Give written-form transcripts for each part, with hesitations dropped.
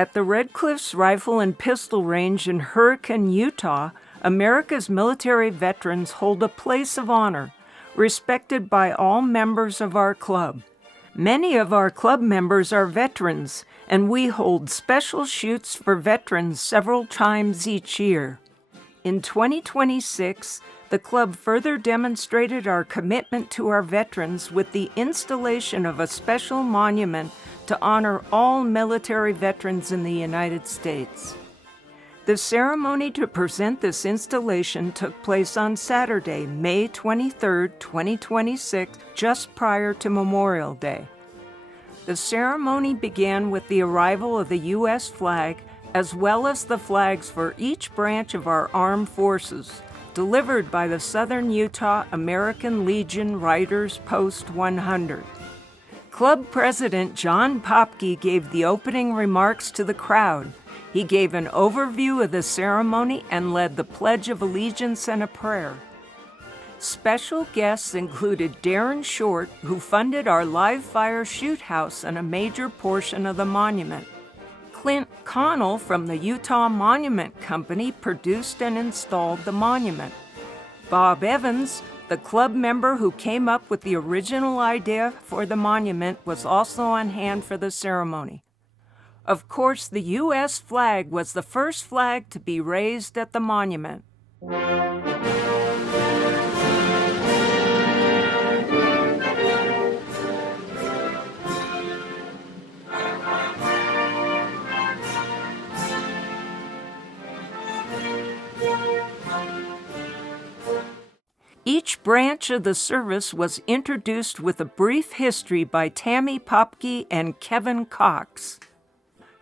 At the Red Cliffs Rifle and Pistol Range in Hurricane, Utah, America's military veterans hold a place of honor, respected by all members of our club. Many of our club members are veterans, and we hold special shoots for veterans several times each year. In 2026, the club further demonstrated our commitment to our veterans with the installation of a special monument to honor all military veterans in the United States. The ceremony to present this installation took place on Saturday, May 23, 2026, just prior to Memorial Day. The ceremony began with the arrival of the U.S. flag, as well as the flags for each branch of our armed forces, delivered by the Southern Utah American Legion Riders Post 100. Club President John Popke gave the opening remarks to the crowd. He gave an overview of the ceremony and led the Pledge of Allegiance and a prayer. Special guests included Darren Short, who funded our live fire shoot house and a major portion of the monument. Clint Connell from the Utah Monument Company produced and installed the monument. Bob Evans, the club member who came up with the original idea for the monument, was also on hand for the ceremony. Of course, the U.S. flag was the first flag to be raised at the monument. Each branch of the service was introduced with a brief history by Tammy Popke and Kevin Cox.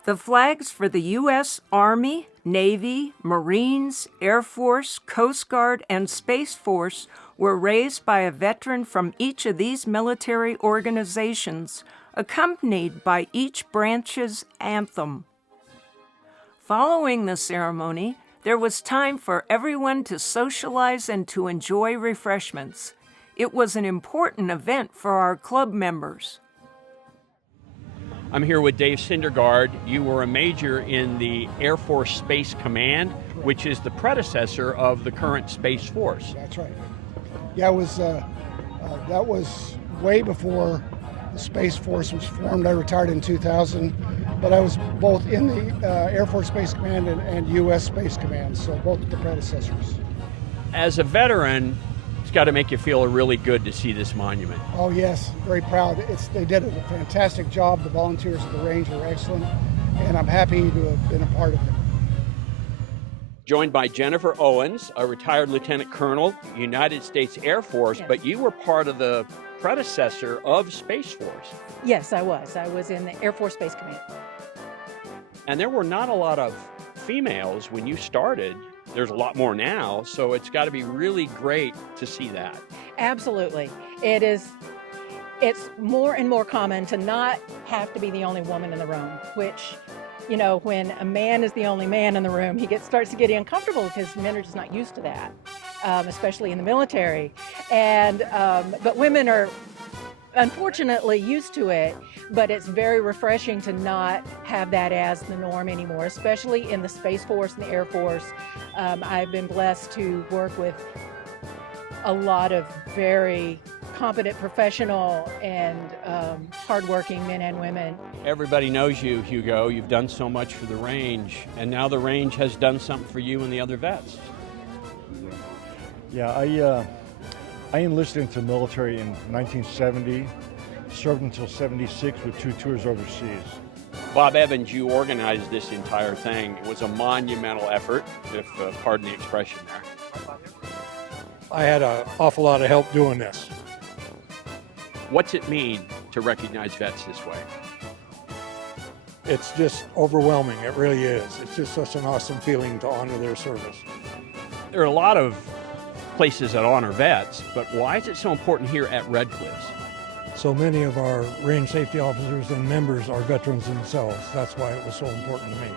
The flags for the U.S. Army, Navy, Marines, Air Force, Coast Guard, and Space Force were raised by a veteran from each of these military organizations, accompanied by each branch's anthem. Following the ceremony, there was time for everyone to socialize and to enjoy refreshments. It was an important event for our club members. I'm here with Dave Syndergaard. You were a major in the Air Force Space Command, which is the predecessor of the current Space Force. That's right. Yeah, that was way before the Space Force was formed. I retired in 2000, but I was both in the Air Force Space Command and U.S. Space Command, so both the predecessors. As a veteran, it's got to make you feel really good to see this monument. Oh yes, very proud. They did a fantastic job. The volunteers at the range were excellent, and I'm happy to have been a part of it. Joined by Jennifer Owens, a retired Lieutenant Colonel, United States Air Force, Yes. But you were part of the predecessor of Space Force. Yes, I was. I was in the Air Force Space Command. And there were not a lot of females when you started. There's a lot more now, so it's got to be really great to see that. Absolutely. It's more and more common to not have to be the only woman in the room, which, when a man is the only man in the room, he starts to get uncomfortable because men are just not used to that, especially in the military. But women are unfortunately used to it, but it's very refreshing to not have that as the norm anymore, especially in the Space Force and the Air Force. I've been blessed to work with a lot of very competent, professional, and hardworking men and women. Everybody knows you, Hugo. You've done so much for the range, and now the range has done something for you and the other vets. Yeah, I enlisted into the military in 1970, served until 76 with 2 tours overseas. Bob Evans, you organized this entire thing. It was a monumental effort, if pardon the expression there. I had an awful lot of help doing this. What's it mean to recognize vets this way? It's just overwhelming, it really is. It's just such an awesome feeling to honor their service. There are a lot of places that honor vets, but why is it so important here at Red Cliffs? So many of our range safety officers and members are veterans themselves. That's why it was so important to me.